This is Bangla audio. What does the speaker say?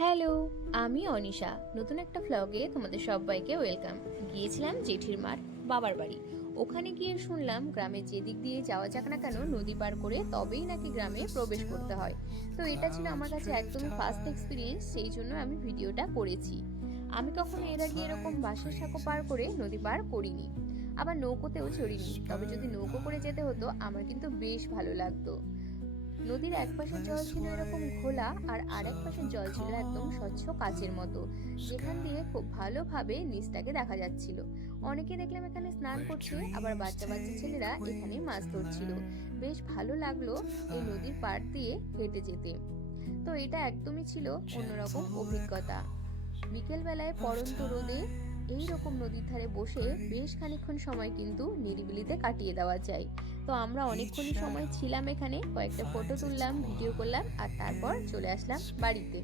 হ্যালো, আমি অনিশা। নতুন একটা ভ্লগে তোমাদের সবাইকে ওয়েলকাম। গিয়েছিলাম জেঠির মার বাবার বাড়ি। ওখানে গিয়ে শুনলাম গ্রামের যেদিক দিয়ে যাওয়া যাক না কেন নদী পার করে তবেই নাকি গ্রামে প্রবেশ করতে হয়। তো এটা ছিল আমার কাছে একদমই ফার্স্ট এক্সপিরিয়েন্স, সেই জন্য আমি ভিডিওটা করেছি। আমি কখনো এর আগে এরকম বাঁশের সাঁকো পার করে নদী পার করিনি, আবার নৌকোতেও চড়িনি। তবে যদি নৌকো করে যেতে হতো আমার কিন্তু বেশ ভালো লাগতো। নদীর এক পাশের জল ছিল এরকম ঘোলা, আর আরেক পাশের জল ছিল একদম স্বচ্ছ কাচের মতো, যেখান দিয়ে খুব ভালোভাবে নিচটাকে দেখা যাচ্ছিল। অনেকে দেখলাম এখানে স্নান করছে, আবার বাচ্চা বাচ্চা ছেলেরা এখানে মাছ ধরছিল। বেশ ভালো লাগলো এই নদীর পাড় দিয়ে হেঁটে যেতে। তো এটা একদমই ছিল অন্যরকম অভিজ্ঞতা। বিকেল বেলায় পড়ন্ত রোদে এই রকম নদীর ধারে বসে বেশ খানিকক্ষণ সময় কিন্তু নিরিবিলিতে কাটিয়ে দেওয়া যায়। তো আমরা অনেকক্ষণই সময় ছিলাম এখানে, কয়েকটা ফটো তুললাম, ভিডিও করলাম, আর তারপর চলে আসলাম বাড়িতে।